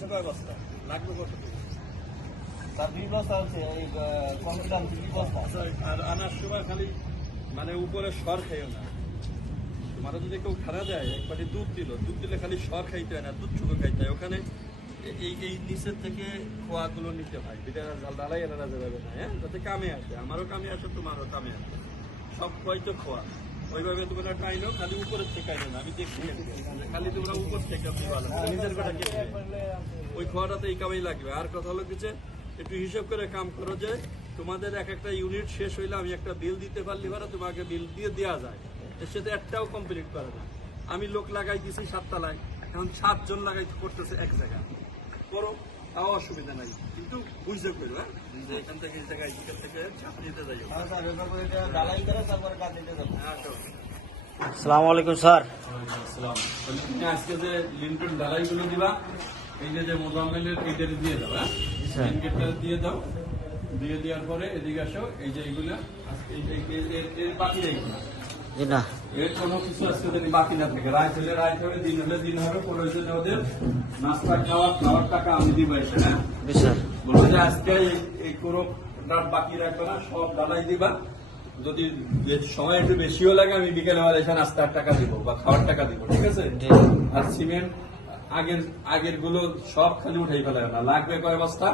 আনছে কয় বস্তা? লাগবে কত? তার 2 বস্তা আছে এই কংক্রিট আনছে 2 বস্তা। আর আনার সময় খালি মানে উপরে সর খাইও না। তোমার যদি কেউ খানা দেয় একবারে দুধ দিলে খালি সর খাইতে হয় না, দুধ চুকো খাইতে হয়। ওখানে এই নিচের থেকে খোয়াগুলো নিতে হয়, এটা ডালাই আনা যাবে না, হ্যাঁ, যাতে কামে আসে, আমারও কামে আসে, তোমারও কামে আসে। সব খোয়াই তো খোয়া, ওইভাবে তোমরা টাইনো, খালি উপরের থেকে আইনো না। আমি দেখছি খালি তোমরা উপর থেকে নিজের কথা কে ওই খোয়াটাতে এই কামেই লাগবে। আর কথা হলো কিছু একটু হিসাব করে কাম করো যে তোমাদের এক একটা ইউনিট শেষ হইলে আমি একটা বিল দিতে পারলি পারা, তোমাকে বিল দিয়ে দেওয়া যায়, এর সাথে একটাও কমপ্লিট করে না। আমি লোক লাগাই দিয়েছি 7 তলায়, এখন 7 জন লাগাই করতেছে এক জায়গা, করো, তাও অসুবিধা নাই, কিন্তু বুঝতে করো, হ্যাঁ, এখান থেকে এই জায়গায় এখান থেকে চাপ নিতে যাই। আসসালামু আলাইকুম স্যার। আজকে যে লিন্টন ঢালাই গুলো দিবা, এই যে মোজাম্মেলের এইটার দিয়ে দাও, হ্যাঁ, গেটটা দিয়ে দাও, দিয়ে দেওয়ার পরে এদিকে আসো, এই যে এইগুলা বাকি এইগুলা জি না, এর কোনো কিছু আজকে যদি বাকি না থাকে, রাত হলে রাত হবে, দিন হলে দিন হবে, প্রয়োজনে ওদের নাস্তা খাওয়ার টাকা আমি দিব এসে, হ্যাঁ স্যার। বলবো যে আজকে এই কোনো বাকি রাখবে না, সব ডালাই দিবা। যদি সময় একটু বেশিও লাগে আমি বিকেলে বেলা এসে নাস্তার টাকা দিব বা খাওয়ার টাকা দিব, ঠিক আছে? আর সিমেন্ট আগের গুলো সব খালি উঠাই ফেলে না, লাগবে কয় বস্তা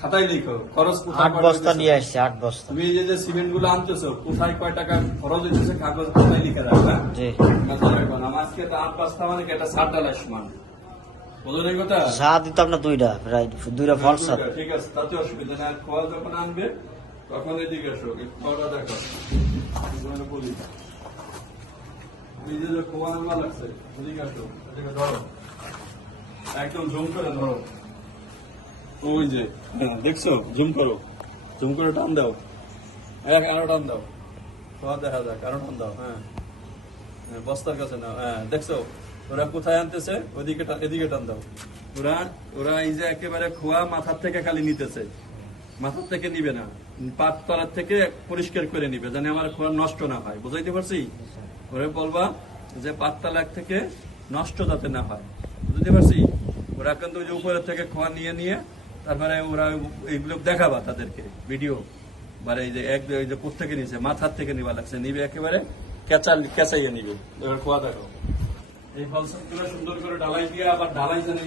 খাতায় লিখো, খরচ 8 বস্তা নিয়ে আসছে, 8 বস্তা। তুমি এই যে সিমেন্ট গুলো আনতেছো, কোথায় কয় টাকা খরচ হচ্ছে কাগজ খাতায় লিখে রাখবা। আমার আজকে 8 বস্তা মানে এটা 7 ডালার সমান, বুঝলেন এই কথা? সাত দিতাম না, 2টা প্রায় 2টা ফল সাত। ঠিক আছে, তাতে অসুবিধা নেই। আর খোয়া যখন আনবে তখন এদিকে আসো, খোয়াটা দেখো, বলি এই যে খোয়া আনবা লাগছে, এদিকে আসো, এদিকে ধরো, একদম জুম করে ধরো, ওই যে দেখছো, জুম করো, জুম করে টান দাও, আরো টান দাও, খোয়া দেখা যাক, আরো টান দাও, হ্যাঁ, বস্তার কাছে না, হ্যাঁ, দেখছো ওরা কোথায় আনতেছে, ওদিকে এদিকে টান দাও। ওরা এই যে একেবারে খোয়া মাথার থেকে খালি নিতেছে, মাথার থেকে নিবে না, পাত তলার থেকে পরিষ্কার করে নিবে, জানি আমার খোয়া নষ্ট না হয়, বুঝাইতে পারছি? ওরা বলবা যে পাততলার থেকে নষ্ট যাতে না হয়, বুঝতে পারছি? ওরা কিন্তু ওই যে উপরের থেকে খোয়া নিয়ে তারপরে ওরা এইগুলো দেখাবা তাদেরকে ভিডিও, মানে এই যে কোথেকে নিয়েছে, মাথার থেকে নিবা লাগছে, নিবে একেবারে কেঁচাইয়ে নিবে, এবার খোয়া দেখো। এই ফলসগুলো সুন্দর করে ডালাই দিয়ে, আবার ডালাই জানি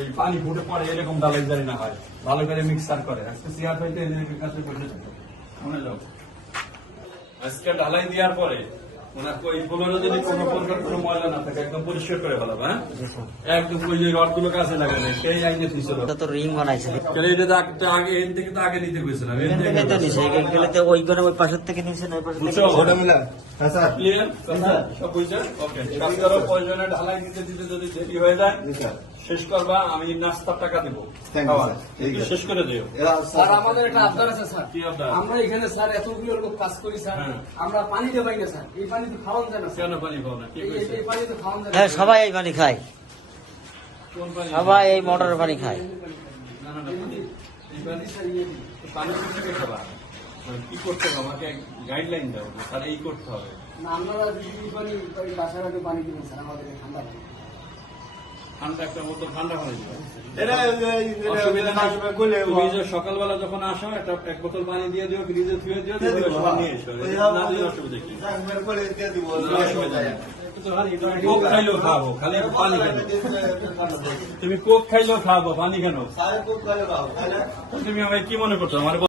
এই পানি ফুটে পড়ে এরকম ডালাই জানি না হয়, ভালো করে মিক্সার করে। আজকে চেয়ার হইতে এদের কাছে বসে থাকো, মনে যাও। আজকে ডালাই দেওয়ার পরে ওনার ওই ফ্লোরে যদি কোনো প্রকার কোনো ময়লা না থাকে একদম পরিষ্কার করে ফেলাবো, হ্যাঁ, একদম ওই যে রডগুলো কাছে লাগে না, সেই আইনে দিয়েছিল, এটা তো রিং বানাইছে, আগে এর থেকে তো আগে নিতে গেছিলাম, এখান থেকে তো নিছে, এখান থেকে ওই করে ওই পাশের থেকে নিছে না, ওই পাশের থেকে ক্লিয়ার কথা সব বুঝছেন? ওকে, কাজটারও প্রয়োজনে ঢালাই দিতে যদি দেরি হয়ে যায় শেষ করবা, আমি নাস্তার টাকা দেবো, শেষ করে দিও। স্যার আমাদের একটা আবদার আছে স্যার, কি আবদার? আমরা এখানে স্যার এতগুলো লোক কাজ করি স্যার, আমরা পানি দিয়ে পাই না স্যার, এই পানি তো খাওয়ান যায় না স্যার। কেন পানি খাও না? কি এই পানি তো খাওয়ান যায় না। হ্যাঁ, সবাই এই পানি খায়, কোন পানি? সবাই এই মোটরের পানি খায়। না না, এই পানি থেকে খাবা, কি করতে হবে আমাকে গাইডলাইন দাও, তাহলে এই করতে হবে। না, আপনারা এই পানি বাসার আগে পানি দিবেন স্যার, আমাদের ঠান্ডা পানি। ঠান্ডা একটা মতো ঠান্ডা পানি দিবা, অসুবিধা নাই। তুমি যে সকালবেলা যখন আসো একটা 1 বোতল পানি দিয়ে দিও, ফ্রিজে ধুয়ে দিও, সবাই নিয়ে এসো, না দিলে অসুবিধা কি? অসুবিধা নেই। কোক খাইলেও খাবো, খালি পানি কেন? তুমি কোক খাইলেও খাবো, পানি কেন? তুমি আমায় কি মনে করছো আমার?